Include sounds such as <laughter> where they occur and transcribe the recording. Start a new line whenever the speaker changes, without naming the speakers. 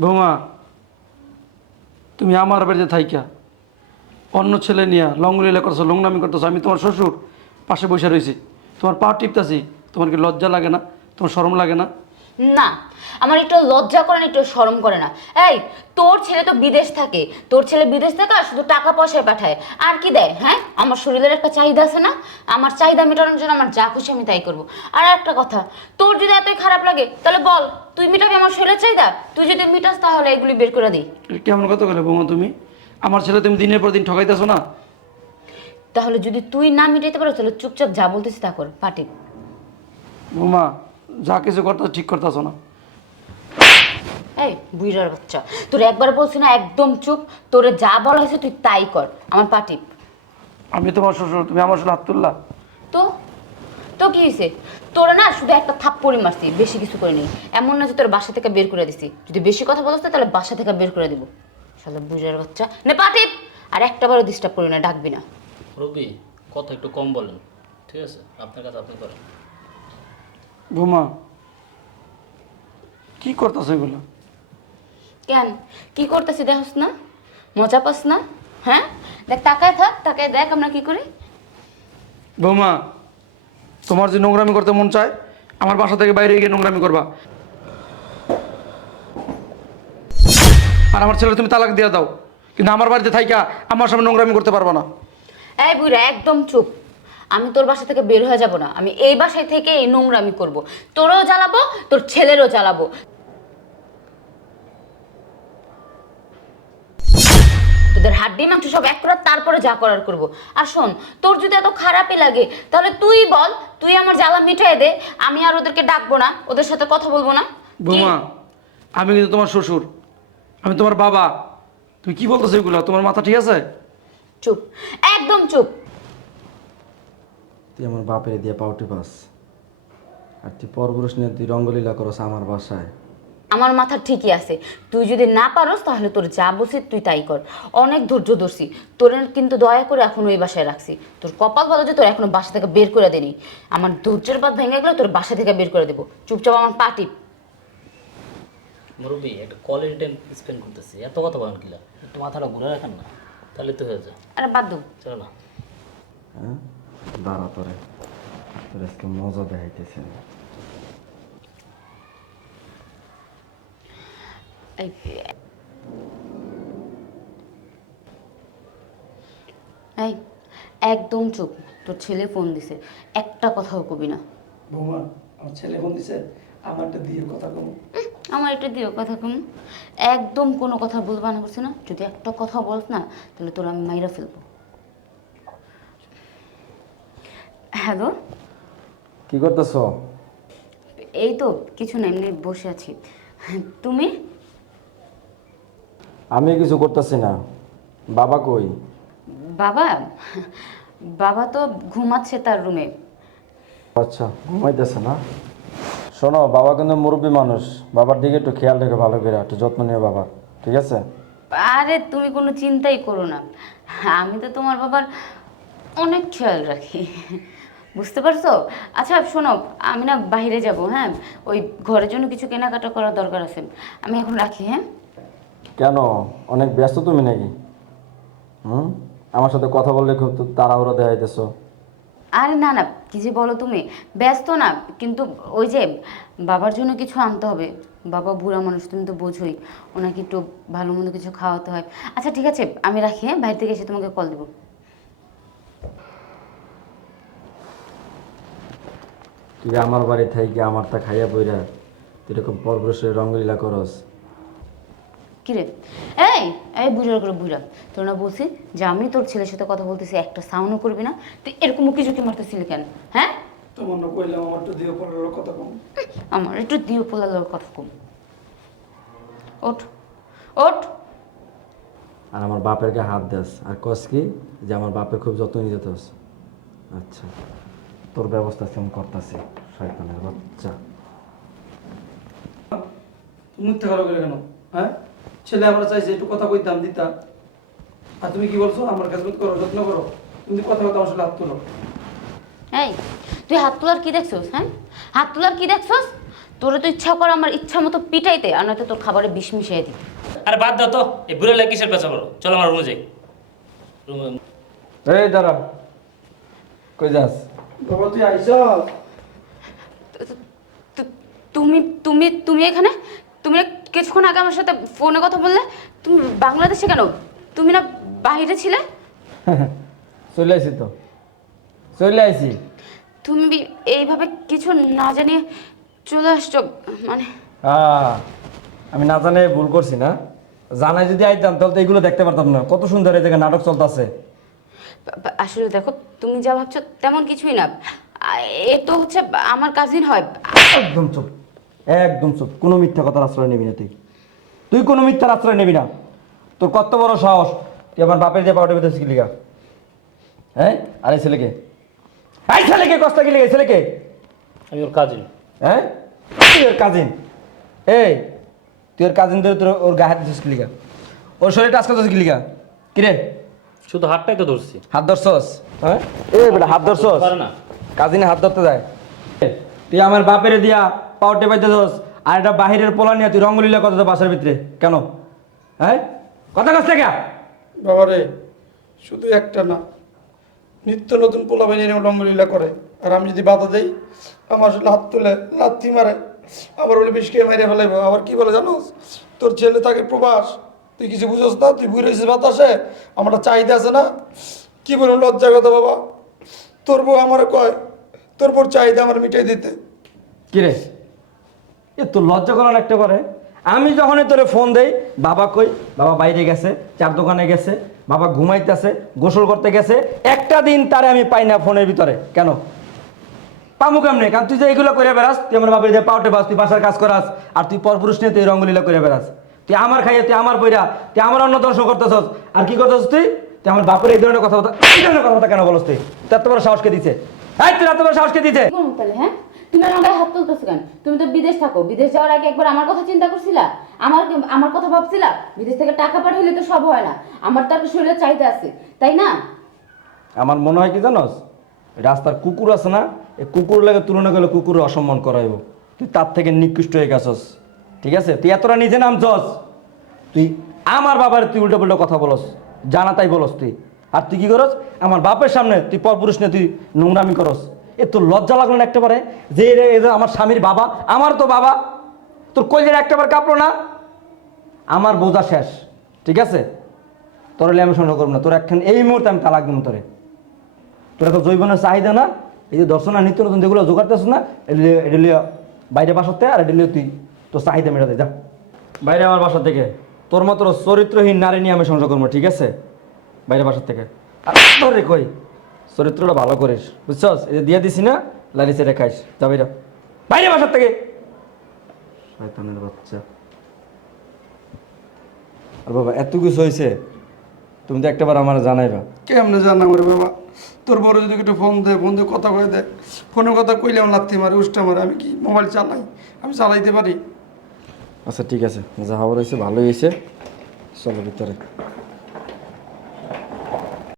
বৌমা, তুমি আমার বাড়িতে থাইকা। অন্য ছেলে নিয়ে লংলীলা করছ, লংনামি করতেছো, আমি তোমার শ্বশুর, পাশে বসে রয়েছি তোমার পা টিপতেছি, তোমার কি লজ্জা লাগে না? তোমার শরম লাগে না?
না আমার একটু লজ্জা করে না একটু শরম করে না। এই তোর ছেলে তো বিদেশ থাকে। তোর ছেলে বিদেশ থাকে আর শুধু টাকা পয়সায় পাঠায়। আর কি দেয় হ্যাঁ? আমার শরীরের একটা চাহিদা আছে না? আমার চাহিদা মেটানোর জন্য আমার যা খুশি আমি তাই করব। আর একটা কথা তোর যদি এতই খারাপ লাগে তাহলে বল তুই মিটাবি আমার শরীরের চাহিদা? তুই যদি মিটাস তাহলে এগুলি বের করে দিই
কেমন কথা বলে বৌমা তুমি? আমার ছেলে তুমি দিনের পর দিন ঠকাইতেছো না?
তাহলে যদি তুই না মিটাইতে পারো তাহলে চুপচাপ যা বলতেছি তা কর পাটি
বৌমা যা কিছু করতে ঠিক করতেছো না।
এই বুইরার বাচ্চা তোর একবার বলছি না একদম চুপ। তোরে যা বলা হয়েছে তুই তাই কর আমার পাটি
আমি তোমার শ্বশুর তুমি আমার সাথে হাত
তো? তো কি হয়েছে? তোরা না শুধু একটা থাপ্পড়ি মারছি বেশি কিছু করে নেই এমন না যে তোর বাসা থেকে বের করে দিছি। যদি বেশি কথা বলছ তাহলে বাসা থেকে বের করে দিব। শালা বুঝার বাচ্চা। নে পাটিপ আর একটা বারও ডিস্টার্ব করি না ডাকবি না।
রবি কথা একটু কম বলেন। ঠিক আছে? আপনার কাছে আপনি করেন।
বৌমা কি করতেছো এগুলো?
কেন? কি করতেছি দেখস না? মজা পাস না? হ্যাঁ? দেখ তাকায় থাক তাকায় দেখ আমরা কি করি।
বৌমা তোমার যে নোংরামি করতে মন চায় আমার বাসা থেকে বাইরে গিয়ে নোংরামি করবা। আর আমার ছেলে তুমি তালাক দিয়ে দাও। কিন্তু আমার বাড়িতে থাইকা আমার সামনে নোংরামি করতে পারবা না।
এই বুড়া একদম চুপ। আমি তোর বাসা থেকে বের হয়ে যাব না। আমি এই বাসায় থেকে এই নোংরামি করব। তোরও জ্বালাবো তোর ছেলেরও জ্বালাবো। তোদের হাড্ডি মাংস সব এক করার তারপরে যা করার করব। আর শোন তোর যদি এত খারাপই লাগে তাহলে তুই বল তুই আমার জ্বালা মিটাই দে। আমি আর ওদেরকে ডাকবো না ওদের সাথে কথা বলব না?
বৌমা আমি কিন্তু তোমার শ্বশুর। আমি তোমার বাবা। তুমি কি বলতেছো এগুলো? তোমার মাথা ঠিক আছে?
চুপ একদম চুপ।
তুই আমার বাপের দিয়ে পাউটি পাস আর তুই পরপুরুষ নিয়ে তুই রঙ্গলীলা করস আমার বাসায়।
আমার মাথা ঠিকই আছে। তুই যদি না পারোস তাহলে তোর যা বসি তুই তাই কর। অনেক ধৈর্য ধরছি। তোর কিন্তু দয়া করে এখন ওই বাসায় রাখছি। তোর কপাল ভালো যে তোর এখনও বাসা থেকে বের করে দেনি আমার ধৈর্যের বাদ ভেঙে গেলে তোর বাসা থেকে বের করে দেবো। চুপচাপ আমার পাটি
মুরব্বী একটা কোয়ালিটি টাইম স্পেন্ড করতেছি। এত কথা বলেন কিলা? একটু মাথাটা ঘুরে রাখেন না। তাহলে তো হয়ে যায়।
আরে বাদ দু।
চলো না।
হ্যাঁ? দাঁড়া তোরে। তোর আজকে মজা দেখাইতেছে।
এই এই, একদম চুপ। তোর ছেলে ফোন দিছে। একটা কথাও কবি না।
বৌমা আমার ছেলে ফোন দিছে। আমারটা দিয়ে কথা কম।
আমার এটা দিও কথা কম। একদম কোনো কথা বলবা না করছে না। যদি একটা কথা বলস না তাহলে তোর আমি মাইরা ফেলব। হ্যালো
কি করতেছ?
এই তো কিছু না এমনি বসে আছি। তুমি?
আমি কিছু করতেছি না। বাবা কই?
বাবা? বাবা তো ঘুমাচ্ছে তার রুমে।
আচ্ছা ঘুমাইতেছে না। শোনো বাবা কিন্তু মুরব্বী মানুষ। বাবার দিকে একটু খেয়াল রেখে ভালো করে একটু যত্ন নিও বাবার ঠিক আছে?
আরে তুমি কোনো চিন্তাই করো না। আমি তো তোমার বাবার অনেক খেয়াল রাখি। বুঝতে পারছ? আচ্ছা শোনো আমি না বাইরে যাব হ্যাঁ? ওই ঘরের জন্য কিছু কেনাকাটা করার দরকার আছে। আমি এখন রাখি হ্যাঁ?
কেন? অনেক ব্যস্ত তুমি নাকি? হুম? আমার সাথে কথা বললে খুব তাড়াহুড়ো দেখাইতেছো
আরে না না কি যে বলো তুমি? ব্যস্ত না কিন্তু ওই যে বাবার জন্য কিছু আনতে হবে। বাবা বুড়া মানুষ তুমি তো বোঝোই। ওনাকে একটু ভালো মন্দ কিছু খাওয়াতে হয়। আচ্ছা ঠিক আছে আমি রাখি হ্যাঁ? বাইরে থেকে এসে তোমাকে কল দেবো।
তুই আমার বাড়ি থাকি আমার তা খাইয়া বইরা তুই এরকম পরপুরুষের রঙ্গলীলা করস।
কিরে? এই এই বুড়ার করে বুড়া। তোর না বলছি যে আমি তোর ছেলের সাথে কথা বলতেছি একটা সাউন্ডও করবি না। তুই এরকম উকি ঝুঁকি মারতেছিলি কেন? হ্যাঁ?
তোমার না কইলাম আমারটা দিয়ে পড়ার কথা কম।
আমার একটু দিও পোলালোর কথা কম। ওঠ ওঠ।
আর আমার বাপের গায়ে হাত দেস। আর কস কি যে আমার বাপের খুব যত্ন নিতে আচ্ছা তোর ব্যবস্থা আমি করতেছি। শয়তানের বাচ্চা
তুমি মিথ্যা খারাপ কেন হ্যাঁ ছেলে আমরা চাইছে একটু কথা কইতাম দিতা। আর তুমি কি বলছো? আমার কাছে করো যত্ন করো। তুমি কথা কথা আমার সাথে হাত তুলো।
এই তুই হাত তোলার কি দেখছস হ্যাঁ? হাত তোলার কি দেখছস? তোরে তো ইচ্ছা করে আমার ইচ্ছা মতো পিটাইতে আর নয়তো তোর খাবারে বিষ মিশিয়ে দিতে।
আরে বাদ দাও তো এই বুড়ো লাগে কিসের পেঁচা বলো চলো আমার রুমে যাই। রুমে
এই দাঁড়া। কই যাস?
বাবা তুই আইস
তুমি তুমি তুমি এখানে? তুমি না কিছুক্ষণ আগে আমার সাথে ফোনে কথা বললে? তুমি বাংলাদেশে কেন? তুমি না বাইরে ছিলে? <laughs>
চলে আসি তো। চলে আইছি
তুমি এইভাবে কিছু না জানিয়ে চলে আসছো মানে?
আমি না জানে ভুল করছি না। জানাই যদি আইতাম তাহলে তো এগুলো দেখতে পারতাম না। কত সুন্দর এই জায়গায় নাটক চলতেছে।
আসলে দেখো তুমি যা ভাবছ তেমন কিছুই না। এ তো হচ্ছে আমার কাজিন হয়।
একদম চুপ। একদম চুপ। কোনো মিথ্যা কথার আশ্রয় নিবি না তুই। তুই কোনো মিথ্যার আশ্রয় নিবি না। তোর কত বড় সাহস। তুই আমার বাপের দিয়ে পাউডার ভিতরে শিখলি গা হ্যাঁ? আরে ছেলেকে? এই ছেলেকে কষ্ট গেলি এই ছেলেকে?
আমি ওর কাজিন
হ্যাঁ? তুই ওর কাজিন এই তুই ওর কাজিন ধরে তোর ওর গায়ে হাত দিছিস কি লিগা। ওর শরীরটা আজকে দিছিস কি লিগা কিরে
শুধু হাতটাই তো ধরছি।
হাত ধরছস? হ্যাঁ? এই বেটা হাত ধরছস? কাজিনে হাত ধরতে যায়। তুই আমার বাপের দিয়া পাও টেপাইতে দোস আর এটা বাহিরের পোলা নিয়ে তুই রঙ্গলীলা কত বাসার ভিতরে। কেন? হ্যাঁ কথা কাছ থেকে
বাবা রে শুধু একটা না। নিত্য নতুন পোলা বানিয়ে রঙ্গলীলা করে। আর আমি যদি বাধা দেই আমার হাত তুলে লাথি মারে আবার বলে বিষ খেয়ে মারিয়ে ফেলাইব। আবার কি বলে জানোস? তোর ছেলে থাকে প্রবাস। তুই কিছু বুঝোস না? তুই বুড়ে হয়েছিস বাতাসে? আমার চাহিদা আছে না? কি বলব লজ্জা কথা বাবা। তোর বউ আমার কয় তোর বউর চাহিদা আমার মিটাই দিতে।
কিরে এ তো লজ্জা করার একটা করে আমি যখনই তোরে ফোন দেই, বাবা কই? বাবা বাইরে গেছে, চার দোকানে গেছে, বাবা ঘুমাইতেছে, গোসল করতে গেছে, একটা দিন তারে আমি পাই না ফোনের ভিতরে। কেন? পামু কেমনে? কারণ তুই যে এগুলো করে বেড়াস, তুই আমার বাপের যে পাউটে বাস তুই বাসার কাজ করাস, আর তুই পরপুরুষ নিয়ে তুই রঙ্গলীলা করে বেড়াস। তুই আমার খাইয়ে, তুই আমার বইরা তুই আমার অন্য দর্শন করতেছস, আর কি করতেছস তুই? তুই আমার বাপের এই ধরনের কথা এই ধরনের কথা কেন বলস তুই? তোর বড় সাহসকে দিছে? হ্যাঁ তুই বড় সাহসকে দিছে?
হ্যাঁ? তুমি আমার গায়ে হাত তুলতেছো কেন? তুমি তো বিদেশ থাকো। বিদেশ যাওয়ার আগে একবার আমার কথা চিন্তা করছিলা? আমার আমার কথা ভাবছিলা? বিদেশ থেকে টাকা পাঠাইলে তো সব হয় না। আমার তো একটা শরীরের চাহিদা আছে, তাই না?
আমার মনে হয় কি জানোস? রাস্তার কুকুর আছে না? এই কুকুর লাগে তুলনা করলে কুকুরের অসম্মান করাইব। তুই তার থেকে নিকৃষ্ট হয়ে গেছস। ঠিক আছে? তুই এতটা নিজে নাম জস তুই আমার বাবার তুই উল্টো পাল্টা কথা বলস। জানা তাই বলস তুই। আর তুই কি করস? আমার বাপের সামনে তুই পরপুরুষ নিয়ে তুই নোংরামি করস। এ তোর লজ্জা লাগল না একটাবারে যে আমার স্বামীর বাবা, আমার তো বাবা। তোর কইলের একটাবার কাঁপলো না? আমার বোঝা শেষ, ঠিক আছে? তোর আমি সন্দেহ করব না। তোর একখান এই মুহূর্তে আমি তালাক দিব তোরে। তোর এত জৈবনের চাহিদা না? এই যে দর্শন নিত্য নতুন যেগুলো জোগাড় করতেছ না এটা- বাইরে বাসাতে আর এটা তুই তোর চাহিদা মেটাতে যা। বাইরে আমার বাসা থেকে। তোর মতো চরিত্রহীন নারী নিয়ে আমি সংসার করব ঠিক আছে? বাইরে বাসার থেকে। আর তোরে কই? চরিত্রটা ভালো করিস বুঝছস? এই যে দিয়ে দিছি না লারি সেটা খাইস যা বাইরে। বাইরে বাসার থেকে। শয়তানের বাচ্চা। আর বাবা এত কিছু হয়েছে তুমি তো একটাবার আমার জানাইবা।
কেমনে জানা করে বাবা? তোর বড় যদি একটু ফোন দে ফোন দিয়ে কথা কয়ে দে ফোনের কথা কইলে আমার লাথি মারে উষ্টা মারে আমি কি মোবাইল চালাই? আমি চালাইতে পারি?
আচ্ছা ঠিক আছে যা হওয়ার হয়েছে ভালোই হয়েছে। চলো ভিতরে।